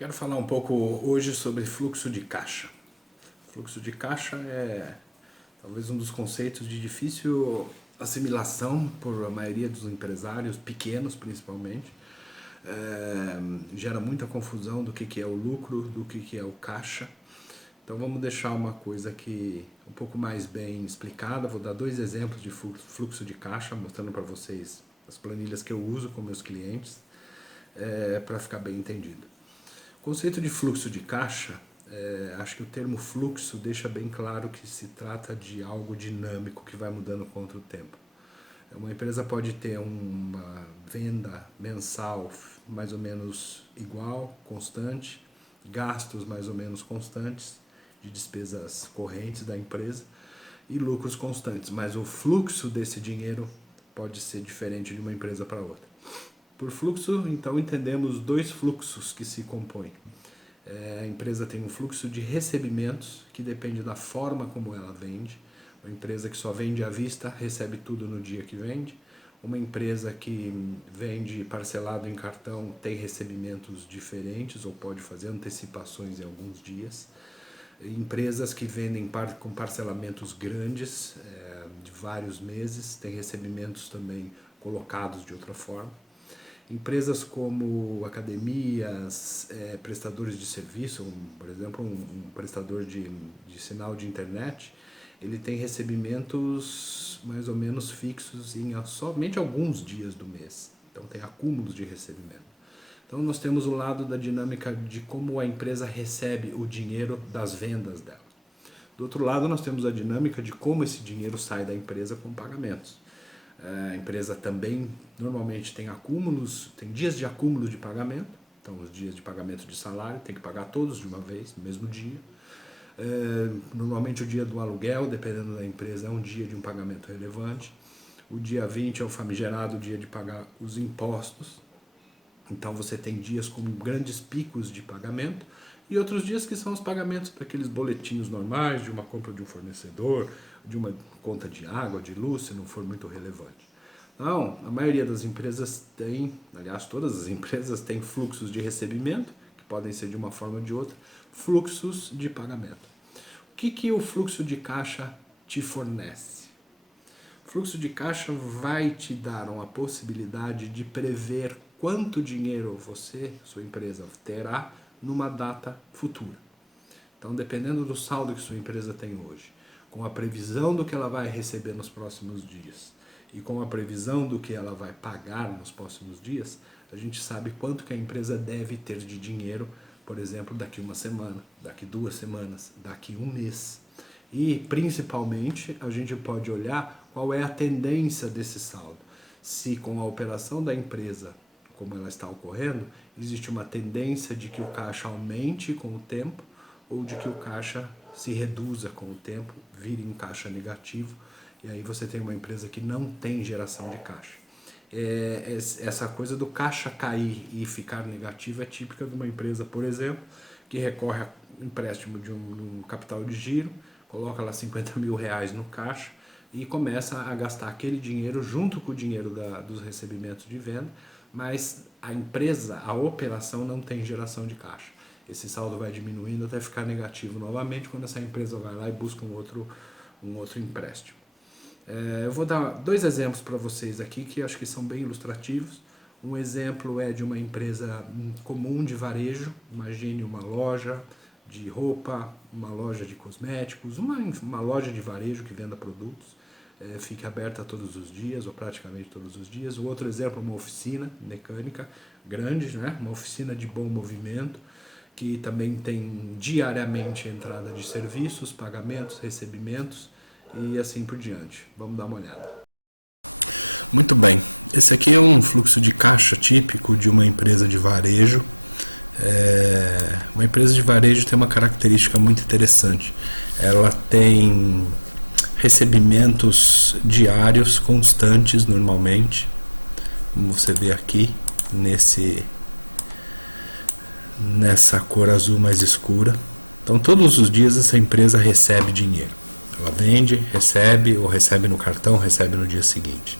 Quero falar um pouco hoje sobre fluxo de caixa. Fluxo de caixa é talvez um dos conceitos de difícil assimilação por a maioria dos empresários, pequenos principalmente. Gera muita confusão do que é o lucro, do que é o caixa. Então vamos deixar uma coisa aqui um pouco mais bem explicada. Vou dar 2 exemplos de fluxo de caixa, mostrando para vocês as planilhas que eu uso com meus clientes, para ficar bem entendido. O conceito de fluxo de caixa, acho que o termo fluxo deixa bem claro que se trata de algo dinâmico que vai mudando contra o tempo. Uma empresa pode ter uma venda mensal mais ou menos igual, constante, gastos mais ou menos constantes de despesas correntes da empresa e lucros constantes, mas o fluxo desse dinheiro pode ser diferente de uma empresa para outra. Por fluxo, então, entendemos 2 fluxos que se compõem. A empresa tem um fluxo de recebimentos, que depende da forma como ela vende. Uma empresa que só vende à vista, recebe tudo no dia que vende. Uma empresa que vende parcelado em cartão tem recebimentos diferentes, ou pode fazer antecipações em alguns dias. Empresas que vendem com parcelamentos grandes, de vários meses, têm recebimentos também colocados de outra forma. Empresas como academias, prestadores de serviço, por exemplo, um prestador de sinal de internet, ele tem recebimentos mais ou menos fixos em somente alguns dias do mês. Então tem acúmulos de recebimento. Então nós temos o lado da dinâmica de como a empresa recebe o dinheiro das vendas dela. Do outro lado nós temos a dinâmica de como esse dinheiro sai da empresa com pagamentos. A empresa também normalmente tem acúmulos, tem dias de acúmulo de pagamento, então os dias de pagamento de salário tem que pagar todos de uma vez, no mesmo dia. Normalmente o dia do aluguel, dependendo da empresa, é um dia de um pagamento relevante. O dia 20 é o famigerado dia de pagar os impostos, então você tem dias com grandes picos de pagamento e outros dias que são os pagamentos para aqueles boletinhos normais de uma compra de um fornecedor, de uma conta de água, de luz, se não for muito relevante. Não, a maioria das empresas tem, aliás, todas as empresas têm fluxos de recebimento, que podem ser de uma forma ou de outra, fluxos de pagamento. O que o fluxo de caixa te fornece? O fluxo de caixa vai te dar uma possibilidade de prever quanto dinheiro você, sua empresa, terá numa data futura. Então, dependendo do saldo que sua empresa tem hoje, com a previsão do que ela vai receber nos próximos dias e com a previsão do que ela vai pagar nos próximos dias, a gente sabe quanto que a empresa deve ter de dinheiro, por exemplo, daqui 1 semana, daqui 2 semanas, daqui 1 mês. E, principalmente, a gente pode olhar qual é a tendência desse saldo. Se com a operação da empresa, como ela está ocorrendo, existe uma tendência de que o caixa aumente com o tempo ou de que o caixa se reduza com o tempo, vire um caixa negativo, e aí você tem uma empresa que não tem geração de caixa. Essa coisa do caixa cair e ficar negativo é típica de uma empresa, por exemplo, que recorre a empréstimo de um capital de giro, coloca lá 50 mil reais no caixa e começa a gastar aquele dinheiro junto com o dinheiro dos recebimentos de venda, mas a empresa, a operação não tem geração de caixa. Esse saldo vai diminuindo até ficar negativo novamente quando essa empresa vai lá e busca um outro empréstimo. Eu vou dar 2 exemplos para vocês aqui que acho que são bem ilustrativos. Um exemplo é de uma empresa comum de varejo. Imagine uma loja de roupa, uma loja de cosméticos, uma loja de varejo que venda produtos. Fica aberta todos os dias, ou praticamente todos os dias. O outro exemplo é uma oficina mecânica grande, né? Uma oficina de bom movimento, que também tem diariamente entrada de serviços, pagamentos, recebimentos e assim por diante. Vamos dar uma olhada. Muito bem, esse aqui é um fluxo de caixa típico de uma empresa de varejo. Uma empresa de varejo tem uma característica muito interessante. Ela tem recebimentos diários constantes normalmente, como você vê aqui nessa cor azul mais escura. Então todos os dias essa empresa recebe dinheiro. Ela vende, recebe, ou recebe no cartão, recebe no dia seguinte.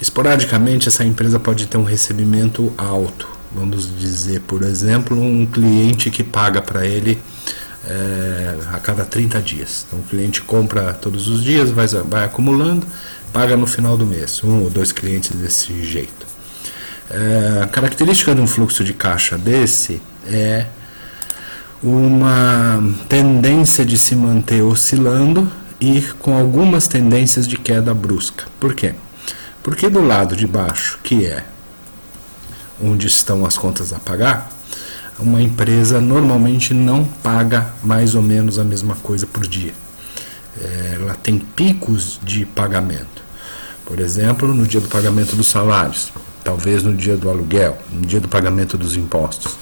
Esporadicamente essa empresa pode ter um recebimento alto, Vamos dizer, por exemplo, um cliente que paga para ele a cada 30 dias. Então o cliente compra todos os dias, vai acumulando, paga no final do mês, 1 ou 2 clientes desse jeito. A característica de um fluxo de caixa desse é uma tendência de se manter oscilando e com algumas tendências de queda brusca. Por quê? Porque do lado de baixo, que é onde estão as contas a pagar, uma empresa normalmente não paga mais ou menos a mesma coisa por dia. Ela tem picos de pagamento. Por exemplo, no dia do pagamento dos salários, talvez no dia do aluguel, no dia do pagamento dos impostos.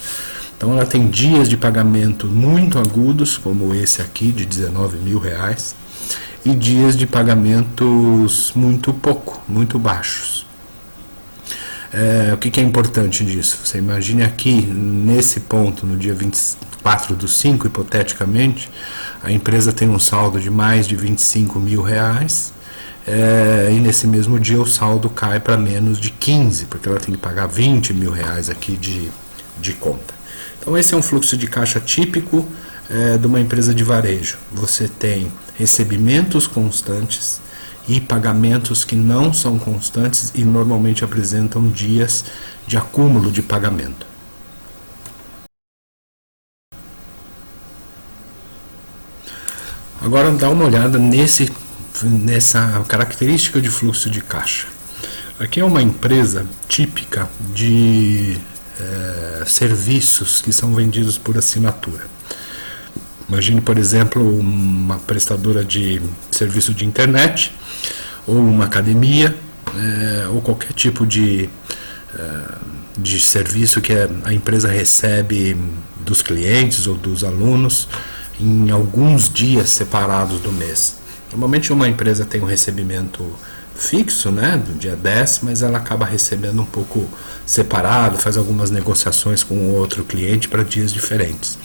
Então ela tem dias de pagamento muito agudos, como esse aqui de R$19.000, e dias de pagamentos muito baixos. O que é importante disso? Você imagine aqui, nesse ponto, no dia 24/5, hipoteticamente, a empresa tem um saldo de mais de R$25.000, e nesse mesmo dia o saldo cai para menos de 15, porque ela tem que pagar R$20.000 aqui de conta. Então esse é um fluxo de caixa típico de uma empresa de varejo. Você tem recebimentos constantes e pagamentos que não são constantes e normalmente apresentam dias de acúmulo de pagamento. Agora dá uma olhada nessa característica de fluxo de caixa. Aqui é uma empresa típica de serviços que são vendidos por assinatura. Imagine, por exemplo, uma prestadora de serviço de internet, ou uma academia, ou qualquer tipo de serviço que a empresa recebe dos clientes ou dos alunos em alguns dias separados do mês. Normalmente uma empresa tem um recebimento fixo, né, do dia 10, mas ela acaba recebendo um pouco separado, faz algumas negociações com outro cliente para dias diferentes.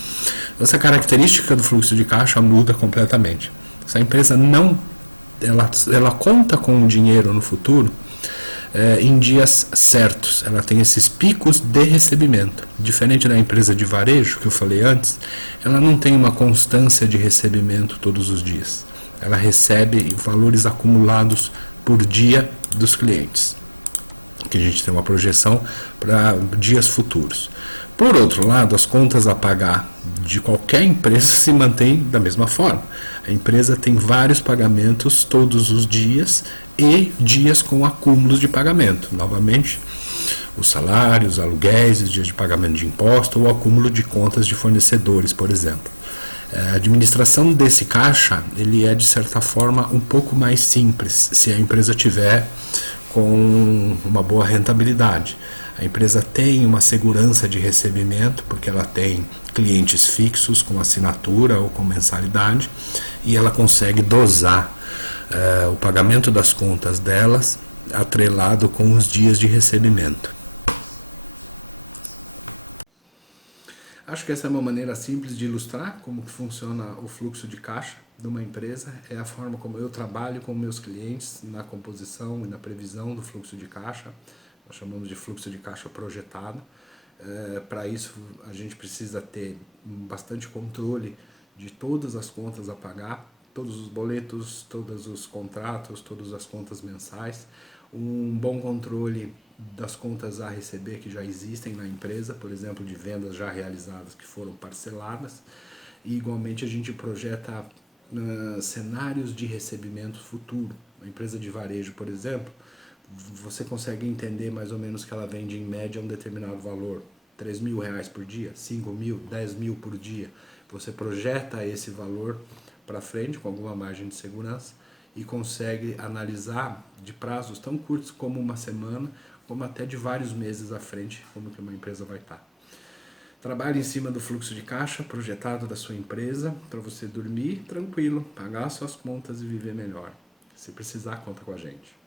Essa característica do fluxo de caixa muda completamente. Se a empresa ela conta com o dinheiro no futuro em dias certos, ela tem esses picos de recebimento. Diferente da empresa de varejo, que eu falei antes, ela não tem uma constância de recebimento todos os dias. Ela recebe valores acumulados por dia dos clientes, que a gente tem uma projeção para dias futuros. Por outro lado, as contas a pagar de qualquer empresa se mantêm da mesma forma. A empresa tem vários pagamentos todos os dias e dias com acúmulos de pagamento. Novamente, os salários, aluguéis, os dias de pagamento de imposto ou acúmulo de contas de fornecedores, por exemplo. A administração desse caixa, ele é de certa forma um pouco mais simples se a empresa tiver com uma boa rentabilidade. A empresa tem uma segurança de recebimento, porque ela tem clientes fixos com assinatura ou com mensalidade, e ela consegue dosar o pagamento das contas delas atrelado com os dias de recebimento. Acho que essa é uma maneira simples de ilustrar como que funciona o fluxo de caixa de uma empresa. É a forma como eu trabalho com meus clientes na composição e na previsão do fluxo de caixa. Nós chamamos de fluxo de caixa projetado. Para isso, a gente precisa ter bastante controle de todas as contas a pagar, todos os boletos, todos os contratos, todas as contas mensais, um bom controle das contas a receber que já existem na empresa, por exemplo, de vendas já realizadas que foram parceladas, e igualmente a gente projeta cenários de recebimento futuro. A empresa de varejo, por exemplo, você consegue entender mais ou menos que ela vende em média um determinado valor, R$3.000 por dia, 5.000, 10.000 por dia. Você projeta esse valor para frente com alguma margem de segurança e consegue analisar de prazos tão curtos como uma semana, como até de vários meses à frente, como que uma empresa vai estar. Trabalhe em cima do fluxo de caixa projetado da sua empresa para você dormir tranquilo, pagar suas contas e viver melhor. Se precisar, conta com a gente.